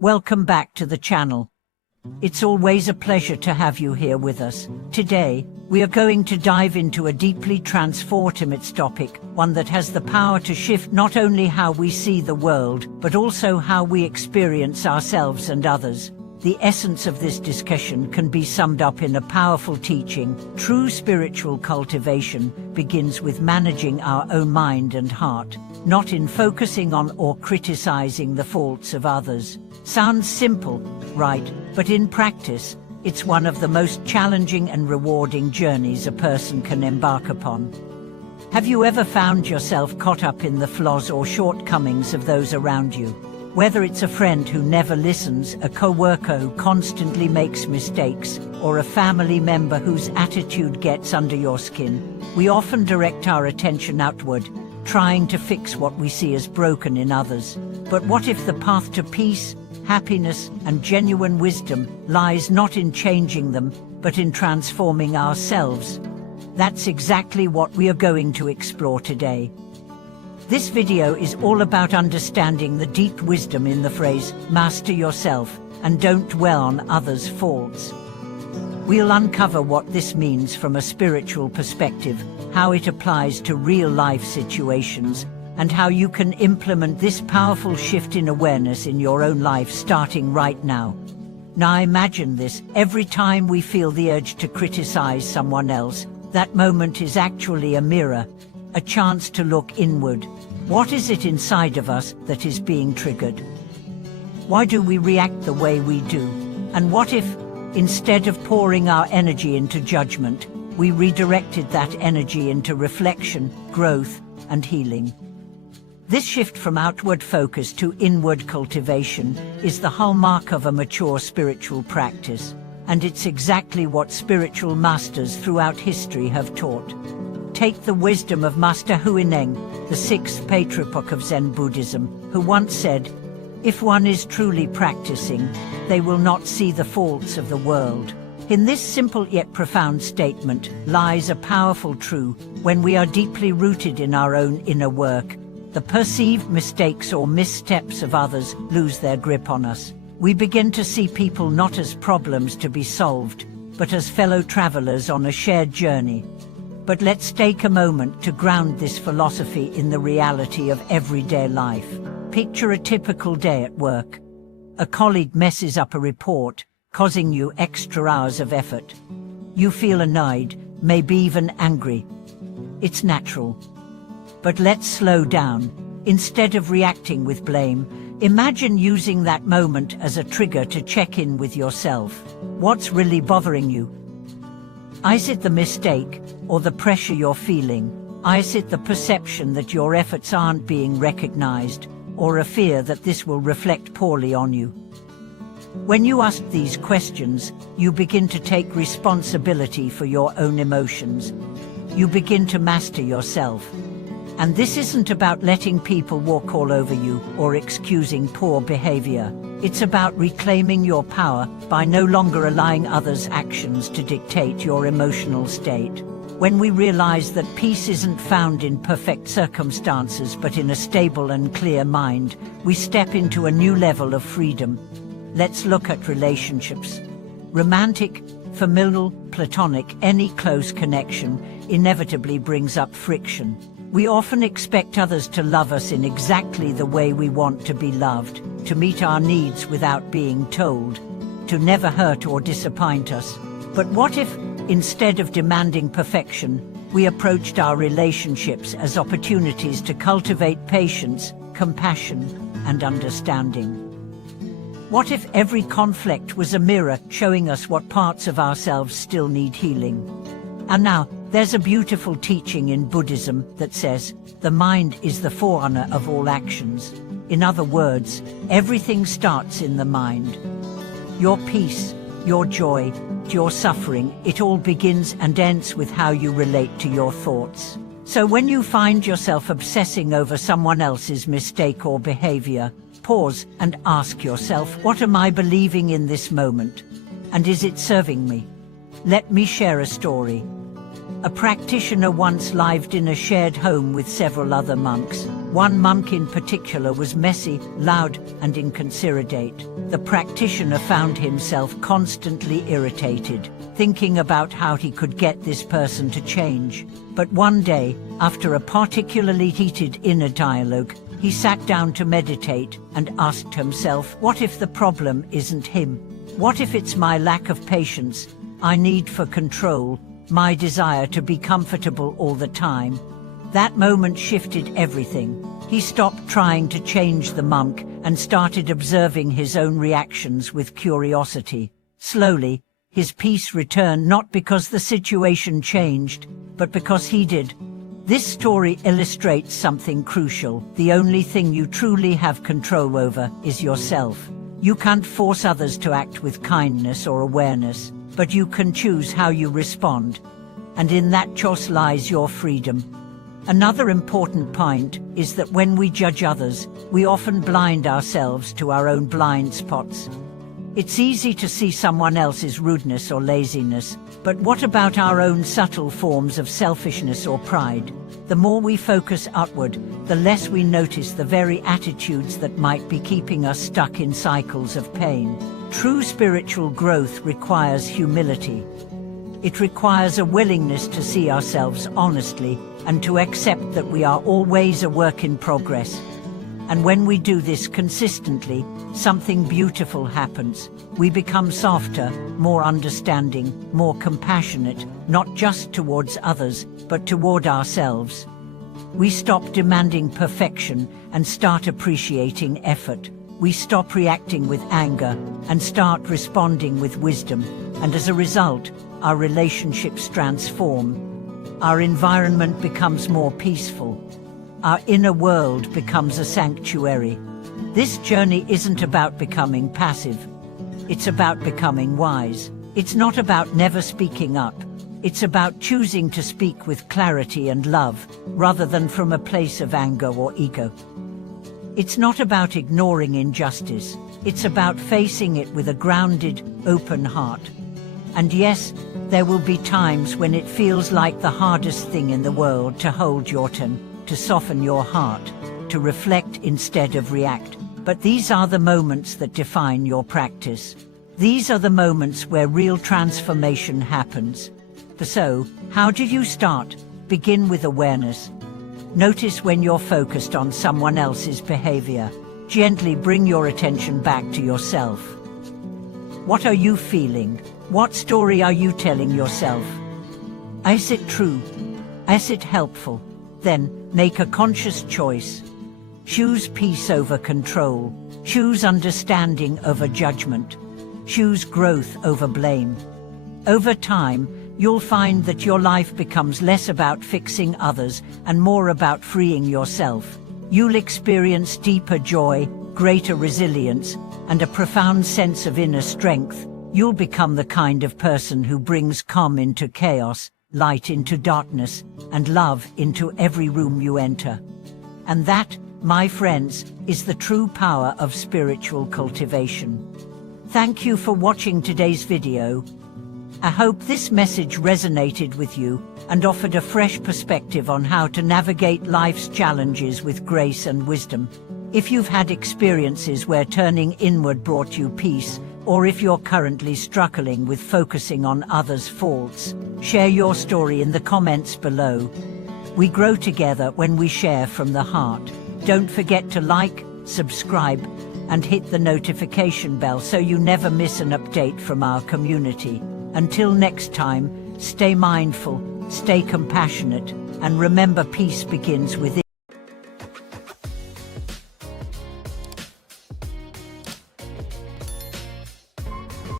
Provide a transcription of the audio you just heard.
Welcome back to the channel. It's always a pleasure to have you here with us. Today, we are going to dive into a deeply transformative topic, one that has the power to shift not only how we see the world, but also how we experience ourselves and others. The essence of this discussion can be summed up in a powerful teaching. True spiritual cultivation begins with managing our own mind and heart, not in focusing on or criticizing the faults of others. Sounds simple, right? But in practice, it's one of the most challenging and rewarding journeys a person can embark upon. Have you ever found yourself caught up in the flaws or shortcomings of those around you? Whether it's a friend who never listens, a co-worker who constantly makes mistakes, or a family member whose attitude gets under your skin, we often direct our attention outward, trying to fix what we see as broken in others. But what if the path to peace, happiness, and genuine wisdom lies not in changing them, but in transforming ourselves? That's exactly what we are going to explore today. This video is all about understanding the deep wisdom in the phrase, master yourself, and don't dwell on others' faults. We'll uncover what this means from a spiritual perspective, how it applies to real-life situations, and how you can implement this powerful shift in awareness in your own life starting right now. Now imagine this: every time we feel the urge to criticize someone else, that moment is actually a mirror, a chance to look inward. What is it inside of us that is being triggered? Why do we react the way we do? And what if, instead of pouring our energy into judgment, we redirected that energy into reflection, growth, and healing? This shift from outward focus to inward cultivation is the hallmark of a mature spiritual practice, and it's exactly what spiritual masters throughout history have taught. Take the wisdom of Master Huineng, the sixth patriarch of Zen Buddhism, who once said, "If one is truly practicing, they will not see the faults of the world." In this simple yet profound statement lies a powerful truth. When we are deeply rooted in our own inner work, the perceived mistakes or missteps of others lose their grip on us. We begin to see people not as problems to be solved, but as fellow travelers on a shared journey. But let's take a moment to ground this philosophy in the reality of everyday life. Picture a typical day at work. A colleague messes up a report, causing you extra hours of effort. You feel annoyed, maybe even angry. It's natural. But let's slow down. Instead of reacting with blame, imagine using that moment as a trigger to check in with yourself. What's really bothering you? Is it the mistake, or the pressure you're feeling? Is it the perception that your efforts aren't being recognized, or a fear that this will reflect poorly on you? When you ask these questions, you begin to take responsibility for your own emotions. You begin to master yourself. And this isn't about letting people walk all over you or excusing poor behavior. It's about reclaiming your power by no longer allowing others' actions to dictate your emotional state. When we realize that peace isn't found in perfect circumstances but in a stable and clear mind, we step into a new level of freedom. Let's look at relationships. Romantic, familial, platonic, any close connection inevitably brings up friction. We often expect others to love us in exactly the way we want to be loved, to meet our needs without being told, to never hurt or disappoint us. But what if, instead of demanding perfection, we approached our relationships as opportunities to cultivate patience, compassion, and understanding? What if every conflict was a mirror showing us what parts of ourselves still need healing? And now, there's a beautiful teaching in Buddhism that says, the mind is the forerunner of all actions. In other words, everything starts in the mind. Your peace, your joy, your suffering, it all begins and ends with how you relate to your thoughts. So when you find yourself obsessing over someone else's mistake or behavior, pause and ask yourself, what am I believing in this moment? And is it serving me? Let me share a story. A practitioner once lived in a shared home with several other monks. One monk in particular was messy, loud, and inconsiderate. The practitioner found himself constantly irritated, thinking about how he could get this person to change. But one day, after a particularly heated inner dialogue, he sat down to meditate and asked himself, what if the problem isn't him? What if it's my lack of patience, my need for control, my desire to be comfortable all the time? That moment shifted everything. He stopped trying to change the monk and started observing his own reactions with curiosity. Slowly, his peace returned, not because the situation changed, but because he did. This story illustrates something crucial. The only thing you truly have control over is yourself. You can't force others to act with kindness or awareness, but you can choose how you respond. And in that choice lies your freedom. Another important point is that when we judge others, we often blind ourselves to our own blind spots. It's easy to see someone else's rudeness or laziness, but what about our own subtle forms of selfishness or pride? The more we focus outward, the less we notice the very attitudes that might be keeping us stuck in cycles of pain. True spiritual growth requires humility. It requires a willingness to see ourselves honestly and to accept that we are always a work in progress. And when we do this consistently, something beautiful happens. We become softer, more understanding, more compassionate, not just towards others, but toward ourselves. We stop demanding perfection and start appreciating effort. We stop reacting with anger and start responding with wisdom. And as a result, our relationships transform. Our environment becomes more peaceful. Our inner world becomes a sanctuary. This journey isn't about becoming passive. It's about becoming wise. It's not about never speaking up. It's about choosing to speak with clarity and love, rather than from a place of anger or ego. It's not about ignoring injustice. It's about facing it with a grounded, open heart. And yes, there will be times when it feels like the hardest thing in the world to hold your tongue, to soften your heart, to reflect instead of react. But these are the moments that define your practice. These are the moments where real transformation happens. So, how did you start? Begin with awareness. Notice when you're focused on someone else's behavior. Gently bring your attention back to yourself. What are you feeling? What story are you telling yourself? Is it true? Is it helpful? Then, make a conscious choice. Choose peace over control. Choose understanding over judgment. Choose growth over blame. Over time, you'll find that your life becomes less about fixing others and more about freeing yourself. You'll experience deeper joy, greater resilience, and a profound sense of inner strength. You'll become the kind of person who brings calm into chaos, light into darkness, and love into every room you enter. And that, my friends, is the true power of spiritual cultivation. Thank you for watching today's video. I hope this message resonated with you and offered a fresh perspective on how to navigate life's challenges with grace and wisdom. If you've had experiences where turning inward brought you peace, or if you're currently struggling with focusing on others' faults, share your story in the comments below. We grow together when we share from the heart. Don't forget to like, subscribe, and hit the notification bell so you never miss an update from our community. Until next time, stay mindful, stay compassionate, and remember, peace begins within.